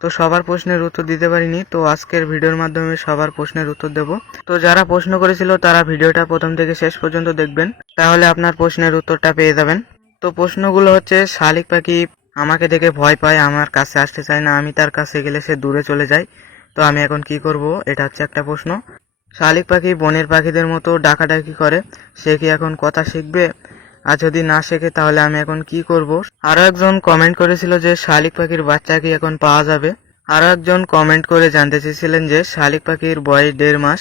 তো সবার প্রশ্নের উত্তর দিতে পারিনি, তো আজকের ভিডিওর মাধ্যমে সবার প্রশ্নের উত্তর দেব। তো যারা প্রশ্ন করেছিল, তারা ভিডিওটা প্রথম থেকে শেষ পর্যন্ত দেখবেন, তাহলে আপনার প্রশ্নের উত্তরটা পেয়ে যাবেন। তো প্রশ্নগুলো হচ্ছে, শালিক পাখি আমাকে দেখে ভয় পায়, আমার কাছে আসতে চায় না, আমি তার কাছে গেলে সে দূরে চলে যায়। তো আমি এখন কি করব, এটা হচ্ছে একটা প্রশ্ন। শালিক পাখি বনের পাখিদের মতো ডাকাডাকি করে, সে কি এখন কথা শিখবে? আর যদি না শেখে তাহলে আমি এখন কি করব? আরও একজন কমেন্ট করেছিল যে শালিক পাখির বাচ্চা কি এখন পাওয়া যাবে? আরও একজন কমেন্ট করে জানতে চেয়েছিলেন যে শালিক পাখির বয়স দেড় মাস,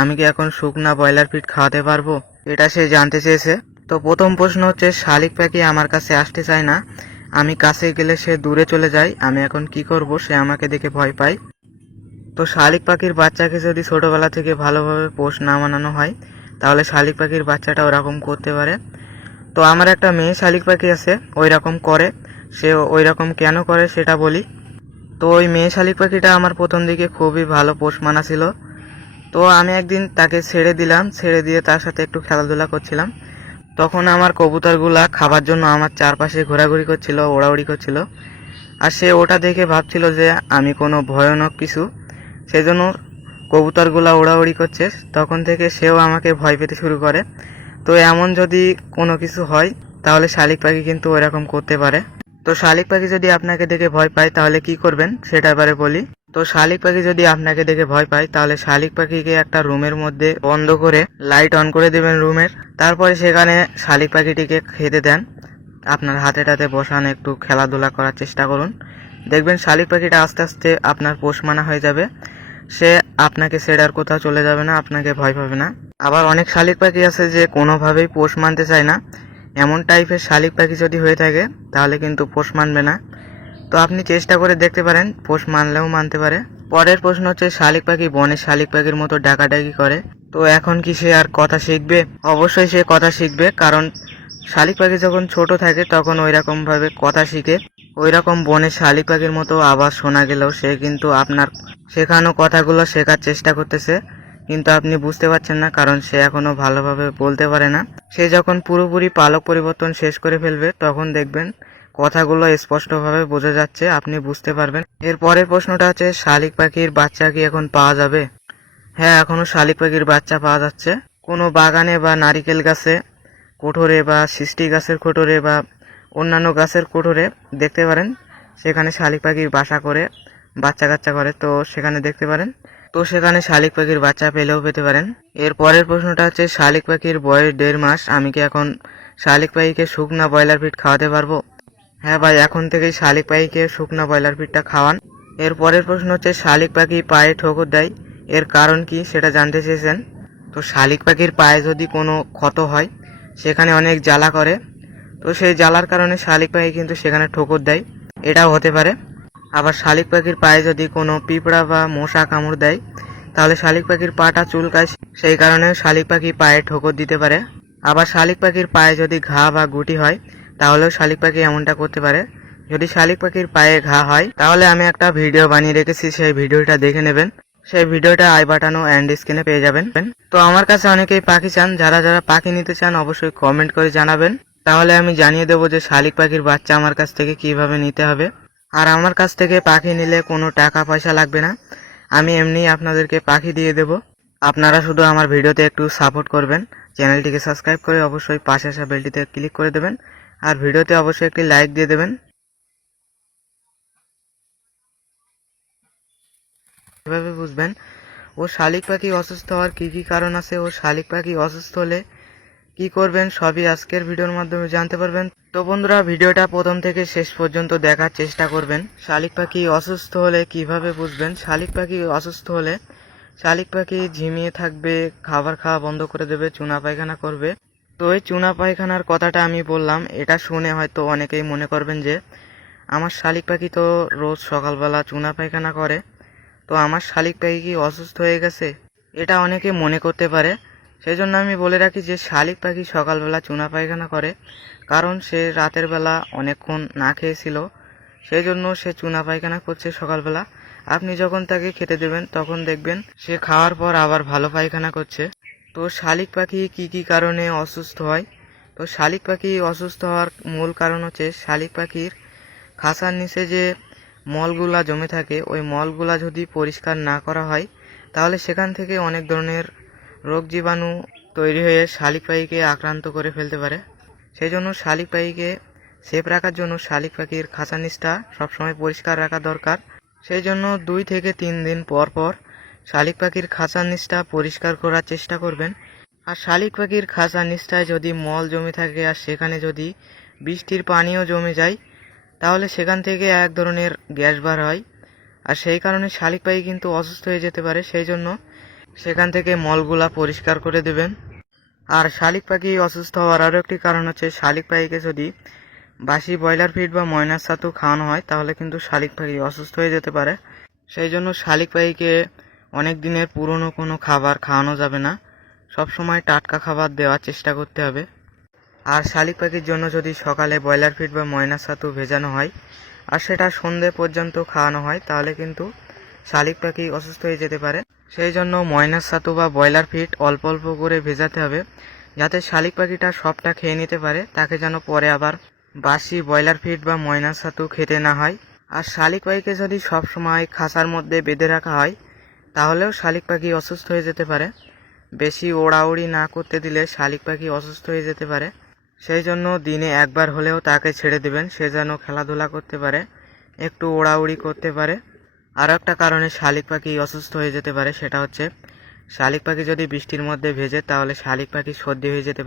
আমি কি এখন শুকনা ব্রয়লার ফিট খাওয়াতে পারব? এটা সে জানতে চেয়েছে। তো প্রথম প্রশ্ন হচ্ছে, শালিক পাখি আমার কাছে আসতে চায় না, আমি কাছে গেলে সে দূরে চলে যায়, আমি এখন কি করব সে আমাকে দেখে ভয় পায়। তো শালিক পাখির বাচ্চাকে যদি ছোটবেলা থেকে ভালোভাবে পোষ না মানানো হয়, তাহলে শালিক পাখির বাচ্চাটা ওরকম করতে পারে। তো আমার একটা মেয়ে শালিক পাখি আছে ওই রকম করে সে ওই রকম কেন করে সেটা বলি। তো ওই মেয়ে শালিক পাখিটা আমার প্রথম দিকে খুবই ভালো পোষ মানা ছিল তো আমি একদিন তাকে ছেড়ে দিলাম, ছেড়ে দিয়ে তার সাথে একটু খেলাধুলা করছিলাম। তখন আমার কবুতরগুলা খাবার জন্য আমার চারপাশে ঘোরাঘুরি করছিল ওড়াউড়ি করছিল। আর সে ওটা দেখে ভাবছিল যে আমি কোনো ভয়ানক কিছু। সেজন্য কবুতরগুলা ওড়াউড়ি করছে। তখন থেকে সেও আমাকে ভয় পেতে শুরু করে। তো এমন যদি কোনো কিছু হয়, তাহলে শালিক পাখি কিন্তু ওরকম করতে পারে। তো শালিক পাখি যদি আপনাকে দেখে ভয় পায়, তাহলে কি করবেন? সেটা এবারে বলি। তো শালিক পাখি যদি আপনাকে দেখে ভয় পায়, তাহলে শালিক পাখিকে একটা রুমের মধ্যে বন্ধ করে লাইট অন করে দেবেন রুমের। তারপরে সেখানে শালিক পাখিটিকে খেতে দেন। আপনার হাতে টাতে বসান, একটু খেলাধুলা করার চেষ্টা করুন। দেখবেন শালিক পাখিটা আস্তে আস্তে আপনার পোষ মানা হয়ে যাবে। সে আপনাকে ছেড়ে আর কোথাও চলে যাবে না, আপনাকে ভয় পাবে না। আবার অনেক শালিক পাখি আছে যে কোনোভাবেই পোষ মানতে চায় না। এমন টাইপের শালিক পাখি যদি হয়ে থাকে, তাহলে কিন্তু পোষ মানবে না। তো আপনি চেষ্টা করে দেখতে পারেন, পোষ মানলেও মানতে পারে। পরের প্রশ্ন হচ্ছে, শালিক পাখি বনের শালিক পাখির মতো ডাকাডাকি করে। তো এখন কি সে আর কথা শিখবে? অবশ্যই সে কথা শিখবে, কারণ শালিক পাখি যখন ছোট থাকে, তখন ওই রকম ভাবে কথা শিখে ওই রকম বনের শালিক পাখির মতো আবার শোনা গেলেও সে কিন্তু আপনার শেখানো কথাগুলো শেখার চেষ্টা করতেছে। কিন্তু আপনি বুঝতে পারছেন না, কারণ সে এখনও ভালোভাবে বলতে পারে না। সে যখন পুরোপুরি পালক পরিবর্তন শেষ করে ফেলবে, তখন দেখবেন কথাগুলো স্পষ্টভাবে বোঝা যাচ্ছে, আপনি বুঝতে পারবেন। এর পরের প্রশ্নটা হচ্ছে, শালিক পাখির বাচ্চা কি এখন পাওয়া যাবে? হ্যাঁ এখনও শালিক পাখির বাচ্চা পাওয়া যাচ্ছে। কোনো বাগানে বা নারিকেল গাছে কোঠরে বা সৃষ্টি গাছের কোঠরে বা অন্যান্য গাছের কোঠরে দেখতে পারেন। সেখানে শালিক পাখির বাসা করে, বাচ্চা কাচ্চা করে, তো সেখানে দেখতে পারেন। তো সেখানে শালিক পাখির বাচ্চা পেলেও পেতে পারেন। এর পরের প্রশ্নটা হচ্ছে, শালিক পাখির বয়স দেড় মাস, আমি কি এখন শালিক পাখিকে শুকনা ব্রয়লার ফিট খাওয়াতে পারব? হ্যাঁ ভাই, এখন থেকেই শালিক পাখিকে শুকনা ব্রয়লার ফিটটা খাওয়ান। এর পরের প্রশ্ন হচ্ছে, শালিক পাখি পায়ে ঠোকর দেয়? এর কারণ কি সেটা জানতে চেয়েছেন? তো শালিক পাখির পায়ে যদি কোনো ক্ষত হয়, সেখানে অনেক জ্বালা করে তো সেই জ্বালার কারণে শালিক পাখি কিন্তু সেখানে ঠোকর দেয়। এটাও হতে পারে। আবার শালিক পাখির পায়ে যদি কোনো পিঁপড়া বা মশা কামড় দেয়, তাহলে শালিক পাখির পাটা চুলকায়, সেই কারণে শালিক পাখি পায়ে ঠোকর দিতে পারে। আবার শালিক পাখির পায়ে যদি ঘা বা গুটি হয়, তাহলেও শালিক পাখি এমনটা করতে পারে। যদি শালিক পাখির পায়ে ঘা হয়, তাহলে আমি একটা ভিডিও বানিয়ে রেখেছি, সেই ভিডিওটা দেখে নেবেন। সেই ভিডিওটা আই বাটানো অ্যান্ড স্ক্রিনে পেয়ে যাবেন। তো আমার কাছে অনেকেই পাখি চান, যারা যারা পাখি নিতে চান, অবশ্যই কমেন্ট করে জানাবেন। তাহলে আমি জানিয়ে দেবো যে শালিক পাখির বাচ্চা আমার কাছ থেকে কীভাবে নিতে হবে। আর আমার কাছ থেকে পাখি নিলে কোনো টাকা পয়সা লাগবে না। আমি এমনি আপনাদেরকে পাখি দিয়ে দেব। আপনারা শুধু আমার ভিডিওতে একটু সাপোর্ট করবেন। চ্যানেলটিকে সাবস্ক্রাইব করে অবশ্যই পাশে আসা বেলটিতে ক্লিক করে দেবেন। আর ভিডিওতে অবশ্যই একটি লাইক দিয়ে দেবেন। এভাবে বুঝবেন, ও শালিক পাখি অসুস্থ হওয়ার কী কী কারণ আছে? ও শালিক পাখি অসুস্থ হলে কি করবেন সবই আজকের ভিডিওর মাধ্যমে জানতে পারবেন। তো বন্ধুরা, ভিডিওটা প্রথম থেকে শেষ পর্যন্ত দেখার চেষ্টা করবেন। শালিক পাখি অসুস্থ হলে কীভাবে বুঝবেন? শালিক পাখি অসুস্থ হলে শালিক পাখি ঝিমিয়ে থাকবে, খাবার খাওয়া বন্ধ করে দেবে, চুনা পায়খানা করবে। তো এই চুনা পায়খানার কথাটা আমি বললাম, এটা শুনে হয়তো অনেকেই মনে করবেন যে, আমার শালিক পাখি তো রোজ সকালবেলা চুনা পায়খানা করে। তো আমার শালিক পাখি কি অসুস্থ হয়ে গেছে? এটা অনেকে মনে করতে পারে। সেই জন্য আমি বলে রাখি যে শালিক পাখি সকালবেলা চুনা পায়খানা করে, কারণ সে রাতের বেলা অনেকক্ষণ না খেয়েছিল। সেই জন্য সে চুনা পায়খানা করছে সকালবেলা। আপনি যখন তাকে খেতে দেবেন, তখন দেখবেন সে খাওয়ার পর আবার ভালো পায়খানা করছে। তো শালিক পাখি কি কি কারণে অসুস্থ হয়? তো শালিক পাখি অসুস্থ হওয়ার মূল কারণ হচ্ছে শালিক পাখির খাসার নিচে যে মলগুলা জমে থাকে, ওই মলগুলা যদি পরিষ্কার না করা হয়, তাহলে সেখান থেকে অনেক ধরনের রোগ জীবাণু তৈরি হয়ে শালিক পাখিকে আক্রান্ত করে ফেলতে পারে। সেই জন্য শালিক পাখিকে সেফ রাখার জন্য শালিক পাখির খাঁচা নিচটা সবসময় পরিষ্কার রাখা দরকার। সেই জন্য দুই থেকে তিন দিন পর পর শালিক পাখির খাঁচার নিচটা পরিষ্কার করার চেষ্টা করবেন। আর শালিক পাখির খাঁচার নিচটায় যদি মল জমে থাকে আর সেখানে যদি বৃষ্টির পানিও জমে যায়, তাহলে সেখান থেকে এক ধরনের গ্যাস বার হয়। আর সেই কারণে শালিক পাখি কিন্তু অসুস্থ হয়ে যেতে পারে। সেই জন্য সেখান থেকে মলগুলা পরিষ্কার করে দেবেন। আর শালিক পাখি অসুস্থ হওয়ার আরও একটি কারণ হচ্ছে, শালিক পাখিকে যদি বাসি ব্রয়লার ফিড বা ময়নার ছাতু খাওয়ানো হয়, তাহলে কিন্তু শালিক পাখি অসুস্থ হয়ে যেতে পারে। সেই জন্য শালিক পাখিকে অনেক দিনের পুরনো কোনো খাবার খাওয়ানো যাবে না। সব সময় টাটকা খাবার দেওয়ার চেষ্টা করতে হবে। আর শালিক পাখির জন্য যদি সকালে ব্রয়লার ফিড বা ময়নার ছাতু ভেজানো হয়, আর সেটা সন্ধে পর্যন্ত খাওয়ানো হয়, তাহলে কিন্তু শালিক পাখি অসুস্থ হয়ে যেতে পারে। সেই জন্য ময়নার ছাতু বা ব্রয়লার ফিট অল্প অল্প করে ভেজাতে হবে, যাতে শালিক পাখিটা সবটা খেয়ে নিতে পারে, তাকে যেন পরে আবার বাসি ব্রয়লার ফিড বা ময়নার ছাতু খেতে না হয়। আর শালিক পাখিকে যদি সব সময় খাঁচার মধ্যে বেঁধে রাখা হয়, তাহলেও শালিক পাখি অসুস্থ হয়ে যেতে পারে। বেশি ওড়াউড়ি না করতে দিলে শালিক পাখি অসুস্থ হয়ে যেতে পারে। সেই জন্য দিনে একবার হলেও তাকে ছেড়ে দেবেন, সে যেন খেলাধুলা করতে পারে, একটু ওড়াউড়ি করতে পারে। আর একটা কারণে শালিক পাখি অসুস্থ হয়ে যেতে পারে, সেটা হচ্ছে শালিক পাখি যদি বৃষ্টির মধ্যে ভেজে, তাহলে শালিক পাখি সর্দি হয়ে যেতে পারে।